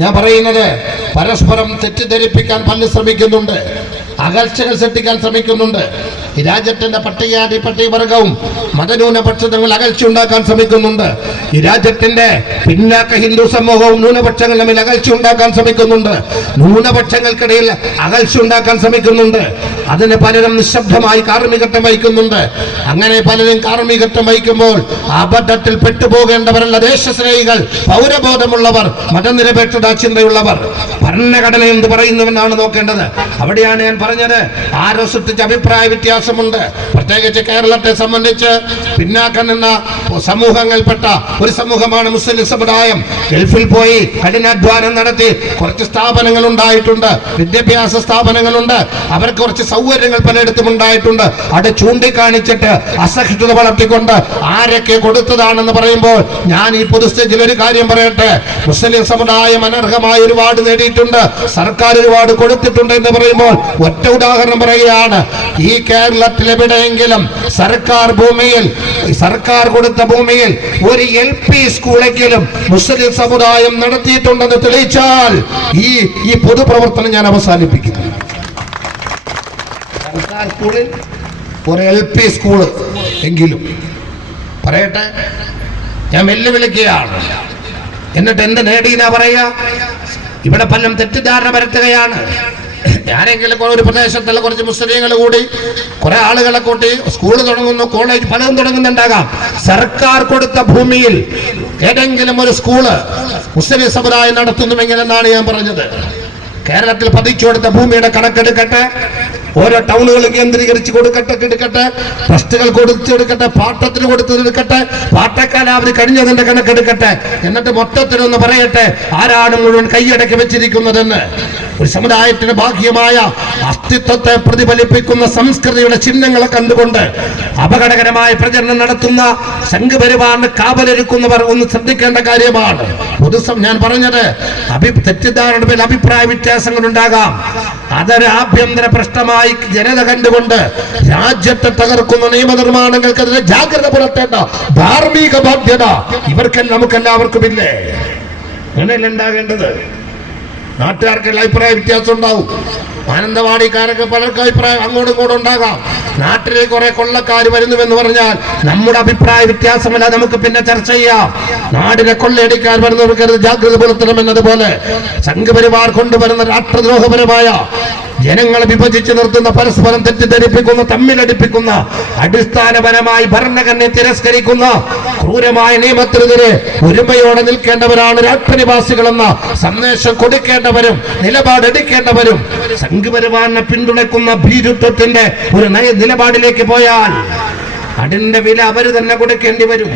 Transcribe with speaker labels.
Speaker 1: ഞാൻ പറയുന്നത് പരസ്പരം തെറ്റിദ്ധരിപ്പിക്കാൻ പണ്ട് ശ്രമിക്കുന്നുണ്ട്. അകൽച്ചകൾ സൃഷ്ടിക്കാൻ ശ്രമിക്കുന്നുണ്ട്. രാജ്യത്തിന്റെ പട്ടികജാതി പട്ടികവർഗവും മതന്യൂനപക്ഷ തമ്മിൽ അകൽച്ച ഉണ്ടാക്കാൻ ശ്രമിക്കുന്നുണ്ട്. ഈ രാജ്യത്തിന്റെ പിന്നാക്ക ഹിന്ദു സമൂഹവും ന്യൂനപക്ഷങ്ങൾ തമ്മിൽ അകൽച്ച ഉണ്ടാക്കാൻ ശ്രമിക്കുന്നുണ്ട്. ന്യൂനപക്ഷങ്ങൾക്കിടയിൽ അകൽച്ച ഉണ്ടാക്കാൻ ശ്രമിക്കുന്നുണ്ട്. അതിന് പലരും നിശബ്ദമായി കാർമ്മികത്വം വഹിക്കുന്നുണ്ട്. അങ്ങനെ പലരും കാർമ്മികത്വം വഹിക്കുമ്പോൾ അബദ്ധത്തിൽ പെട്ടുപോകേണ്ടവരല്ല ദേശസ്നേഹികൾ പൗരബോധമുള്ളവർ മതനിരപേക്ഷത ചിന്തയുള്ളവർ. ഭരണഘടന എന്ന് പറയുന്നവനാണ് നോക്കേണ്ടത്. അവിടെയാണ് ഞാൻ പറഞ്ഞത്. ആരോ സൃഷ്ടിച്ച അഭിപ്രായ വ്യത്യാസമുണ്ട്. പ്രത്യേകിച്ച് കേരളത്തെ സംബന്ധിച്ച് പിന്നാക്കം നിന്ന സമൂഹങ്ങൾപ്പെട്ട ഒരു സമൂഹമാണ് മുസ്ലിം സമുദായം. ഗൾഫിൽ പോയി കഠിനാധ്വാനം നടത്തി കുറച്ച് സ്ഥാപനങ്ങൾ ഉണ്ടായിട്ടുണ്ട്. വിദ്യാഭ്യാസ സ്ഥാപനങ്ങളുണ്ട്. അവർക്ക് കുറച്ച് സൗകര്യങ്ങൾ പലയിടത്തും ഉണ്ടായിട്ടുണ്ട്. അത് ചൂണ്ടിക്കാണിച്ചിട്ട് അസഹിഷ്ണുത വളർത്തിക്കൊണ്ട് ആരൊക്കെ കൊടുത്തതാണെന്ന് പറയുമ്പോൾ ഞാൻ ഈ പൊതുസ്റ്റേജിൽ ഒരു കാര്യം പറയട്ടെ. മുസ്ലിം സമുദായം അനർഹമായി ഒരുപാട് നേടിയിട്ടുണ്ട്. സർക്കാർ ഒരുപാട് കൊടുത്തിട്ടുണ്ട് എന്ന് പറയുമ്പോൾ ഒറ്റ ഉദാഹരണം പറയുകയാണ്. ഈ കേരളത്തിൽ എവിടെയെങ്കിലും സർക്കാർ ഭൂമിയിൽ സർക്കാർ കൊടുത്ത ഭൂമിയിൽ ഒരു എൽ പി സ്കൂളെങ്കിലും മുസ്ലിം സമുദായം നടത്തിയിട്ടുണ്ടെന്ന് തെളിയിച്ചാൽ ഈ ഈ പൊതുപ്രവർത്തനം ഞാൻ അവസാനിപ്പിക്കുന്നു സർക്കാർ സ്കൂളിൽ ഒരു എൽ പി സ്കൂൾ എങ്കിലും. പറയട്ടെ ഞാൻ വെല്ലുവിളിക്കുകയാണ്. എന്നിട്ട് എന്ത് നേടിയെന്നാ പറയുക? ഇവിടെ പലരും തെറ്റിദ്ധാരണ പരത്തുകയാണ്. ഞാനെങ്കിലും ഒരു പ്രദേശത്തുള്ള കുറച്ച് മുസ്ലിങ്ങൾ കൂടി കുറെ ആളുകളെ കൂട്ടി സ്കൂൾ തുടങ്ങുന്നു കോളേജ് പലതും തുടങ്ങുന്നുണ്ടാകാം. സർക്കാർ കൊടുത്ത ഭൂമിയിൽ ഏതെങ്കിലും ഒരു സ്കൂൾ മുസ്ലിം സമുദായം നടത്തുന്നുവെങ്കിൽ എന്നാണ് ഞാൻ പറഞ്ഞത്. കേരളത്തിൽ പതിച്ചു കൊടുത്ത ഭൂമിയുടെ കണക്കെടുക്കട്ടെ ഓരോ ടൗണുകൾ കേന്ദ്രീകരിച്ച് കൊടുക്കട്ടെ എടുക്കട്ടെ ട്രസ്റ്റുകൾ കൊടുത്തെടുക്കട്ടെ പാട്ടത്തിന് കൊടുത്തെടുക്കട്ടെ പാട്ടക്കാല അവർ കഴിഞ്ഞതിന്റെ കണക്കെടുക്കട്ടെ. എന്നിട്ട് മൊത്തത്തിലൊന്ന് പറയട്ടെ ആരാണ് മുഴുവൻ കൈയടക്കി വെച്ചിരിക്കുന്നതെന്ന്. ഒരു സമുദായത്തിന് ബാഹ്യമായ അസ്തിത്വത്തെ പ്രതിഫലിപ്പിക്കുന്ന സംസ്കൃതിയുടെ ചിഹ്നങ്ങളെ കണ്ടുകൊണ്ട് അപകടകരമായ പ്രചരണം നടത്തുന്ന സംഘപരിവാറിന് കാവലൊരുക്കുന്നവർ ഒന്ന് ശ്രദ്ധിക്കേണ്ട കാര്യമാണ്. പൊതുസം ഞാൻ പറഞ്ഞത് അഭി തെറ്റിദ്ധാരണ പേരിൽ അഭിപ്രായ വ്യത്യാസങ്ങൾ ഉണ്ടാകാം അതൊരു ആഭ്യന്തര പ്രശ്നമായി ജനത കണ്ടുകൊണ്ട് രാജ്യത്തെ തകർക്കുന്ന നിയമനിർമ്മാണങ്ങൾക്കെതിരെ ജാഗ്രത പുലർത്തേണ്ട ധാർമ്മിക ബാധ്യത ഇവർക്കെല്ലാം നമുക്കെല്ലാവർക്കും ഇല്ലേ അങ്ങനെയല്ല ഉണ്ടാകേണ്ടത്? നാട്ടുകാർക്കെല്ലാം അഭിപ്രായ വ്യത്യാസം ഉണ്ടാവും. മാനന്തവാടിക്കാരൊക്കെ പലർക്കും അഭിപ്രായം അങ്ങോട്ടും ഇങ്ങോട്ടും ഉണ്ടാകാം. നാട്ടിലെ കുറെ കൊള്ളക്കാർ വരുന്നുവെന്ന് പറഞ്ഞാൽ നമ്മുടെ അഭിപ്രായ വ്യത്യാസമല്ല നമുക്ക് പിന്നെ ചർച്ച ചെയ്യാം. നാടിനെ കൊള്ളയടിക്കാൻ വരുന്നവർക്ക് ജാഗ്രത പുലർത്തണം എന്നതുപോലെ സംഘപരിവാർ കൊണ്ടുവരുന്ന രാഷ്ട്രദ്രോഹപരമായ ജനങ്ങളെ വിഭജിച്ചു നിർത്തുന്ന പരസ്പരം തെറ്റിദ്ധരിപ്പിക്കുന്ന തമ്മിലടിപ്പിക്കുന്ന അടിസ്ഥാനപരമായി ഭരണഘടനയെ തിരസ്കരിക്കുന്ന ക്രൂരമായ നിയമത്തിനെതിരെ ഒരുമയോടെ നിൽക്കേണ്ടവരാണ് രാഷ്ട്രനിവാസികളെന്ന സന്ദേശം കൊടുക്കേണ്ടവരും നിലപാടെടുക്കേണ്ടവരും സംഘപരിവാറിനെ പിന്തുണയ്ക്കുന്ന ഭീരുത്വത്തിന്റെ ഒരു നയ നിലപാടിലേക്ക് പോയാൽ അടിന്റെ വില അവർ തന്നെ കൊടുക്കേണ്ടി വരും.